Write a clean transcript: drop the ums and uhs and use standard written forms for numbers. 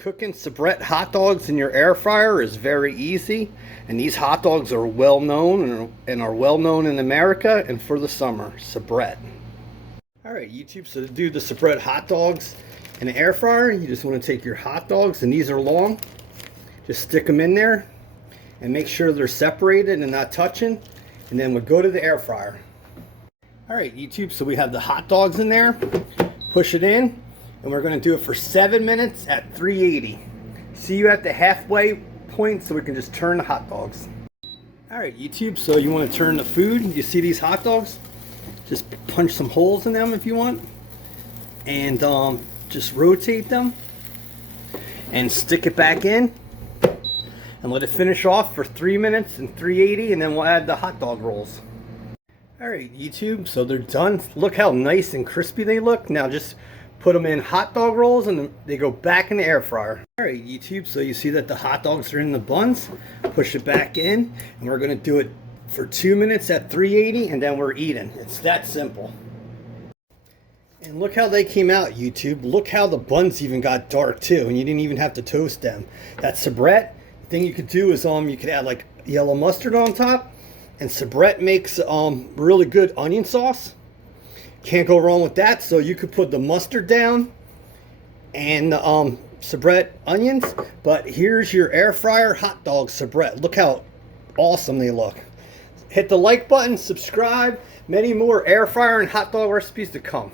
Cooking Sabrett hot dogs in your air fryer is very easy, and these hot dogs are well known and are well known in America and for the summer. Sabrett. Alright YouTube, so to do the Sabrett hot dogs in an air fryer, you just want to take your hot dogs, and these are long, just stick them in there and make sure they're separated and not touching, and then we'll go to the air fryer. Alright YouTube, so we have the hot dogs in there, push it in, and we're going to do it for 7 minutes at 380. See you at the halfway point so we can just turn the hot dogs. Alright YouTube, so you want to turn the food. You see these hot dogs? Just punch some holes in them if you want. And just rotate them. And stick it back in. And let it finish off for 3 minutes and 380, and then we'll add the hot dog rolls. Alright YouTube, so they're done. Look how nice and crispy they look. Now just put them in hot dog rolls and they go back in the air fryer. Alright YouTube, so you see that the hot dogs are in the buns. Push it back in, and we're going to do it for 2 minutes at 380, and then we're eating. It's that simple. And look how they came out YouTube. Look how the buns even got dark too, and you didn't even have to toast them. That Sabrett, the thing you could do is you could add like yellow mustard on top, and Sabrett makes really good onion sauce. Can't go wrong with that. So you could put the mustard down and the Sabrett onions. But here's your air fryer hot dog Sabrett. Look how awesome they look. Hit the like button, subscribe. Many more air fryer and hot dog recipes to come.